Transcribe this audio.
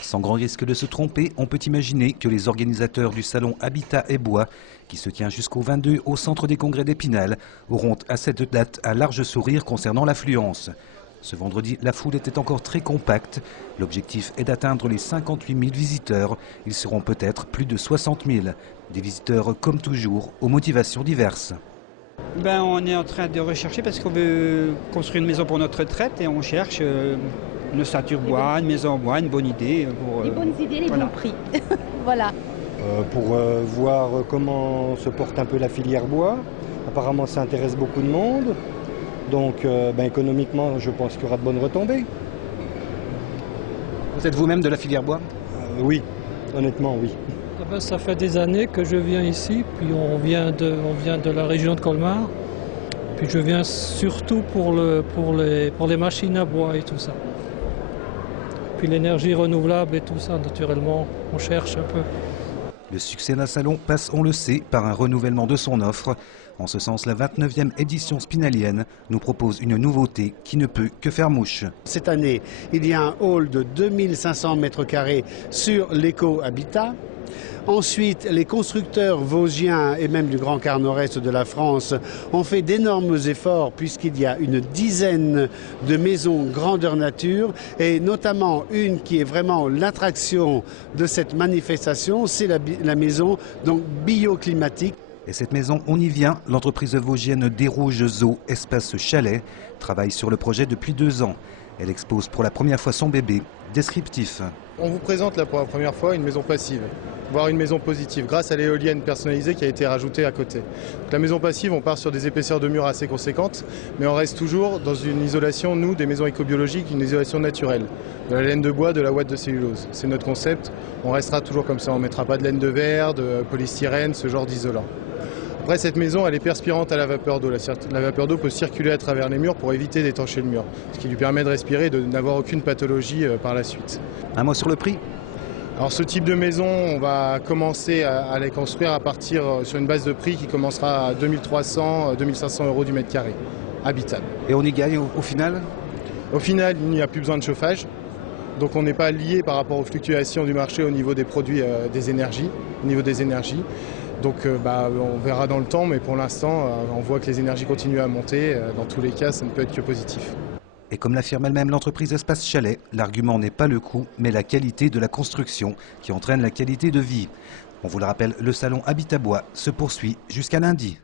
Sans grand risque de se tromper, on peut imaginer que les organisateurs du salon Habitat et Bois, qui se tient jusqu'au 22 au centre des congrès d'Épinal, auront à cette date un large sourire concernant l'affluence. Ce vendredi, la foule était encore très compacte. L'objectif est d'atteindre les 58 000 visiteurs. Ils seront peut-être plus de 60 000. Des visiteurs, comme toujours, aux motivations diverses. On est en train de rechercher parce qu'on veut construire une maison pour notre retraite et on cherche une ossature bois, une maison en bois, une bonne idée. Les bonnes idées, les bons prix. Voilà. Pour voir comment se porte un peu la filière bois. Apparemment, ça intéresse beaucoup de monde. Donc, économiquement, je pense qu'il y aura de bonnes retombées. Vous êtes vous-même de la filière bois? Oui, honnêtement, oui. Ça fait des années que je viens ici, puis on vient de la région de Colmar. Puis je viens surtout pour les machines à bois et tout ça. Puis l'énergie renouvelable et tout ça, naturellement, on cherche un peu. Le succès d'un salon passe, on le sait, par un renouvellement de son offre. En ce sens, la 29e édition spinalienne nous propose une nouveauté qui ne peut que faire mouche. Cette année, il y a un hall de 2500 m² sur l'éco-habitat. Ensuite, les constructeurs vosgiens et même du Grand Quart Nord-Est de la France ont fait d'énormes efforts puisqu'il y a une dizaine de maisons grandeur nature et notamment une qui est vraiment l'attraction de cette manifestation, c'est la maison donc bioclimatique. Et cette maison, on y vient. L'entreprise vosgienne Des Rouges Zoo Espace Chalet travaille sur le projet depuis 2 ans. Elle expose pour la première fois son bébé. Descriptif. On vous présente là pour la première fois une maison passive, voire une maison positive, grâce à l'éolienne personnalisée qui a été rajoutée à côté. Donc, la maison passive, on part sur des épaisseurs de murs assez conséquentes, mais on reste toujours dans une isolation, nous, des maisons écobiologiques, une isolation naturelle. De la laine de bois, de la ouate de cellulose. C'est notre concept, on restera toujours comme ça, on ne mettra pas de laine de verre, de polystyrène, ce genre d'isolant. Après, cette maison, elle est perspirante à la vapeur d'eau. La vapeur d'eau peut circuler à travers les murs pour éviter d'étancher le mur, ce qui lui permet de respirer et de n'avoir aucune pathologie par la suite. Un mot sur le prix? Alors ce type de maison, on va commencer à les construire à partir sur une base de prix qui commencera à 2300-2500 € du mètre carré, habitable. Et on y gagne au final? Au final, il n'y a plus besoin de chauffage. Donc on n'est pas lié par rapport aux fluctuations du marché au niveau des produits des énergies, Donc on verra dans le temps, mais pour l'instant, on voit que les énergies continuent à monter. Dans tous les cas, ça ne peut être que positif. Et comme l'affirme elle-même l'entreprise Espace Chalet, l'argument n'est pas le coût, mais la qualité de la construction qui entraîne la qualité de vie. On vous le rappelle, le salon Habitat Bois se poursuit jusqu'à lundi.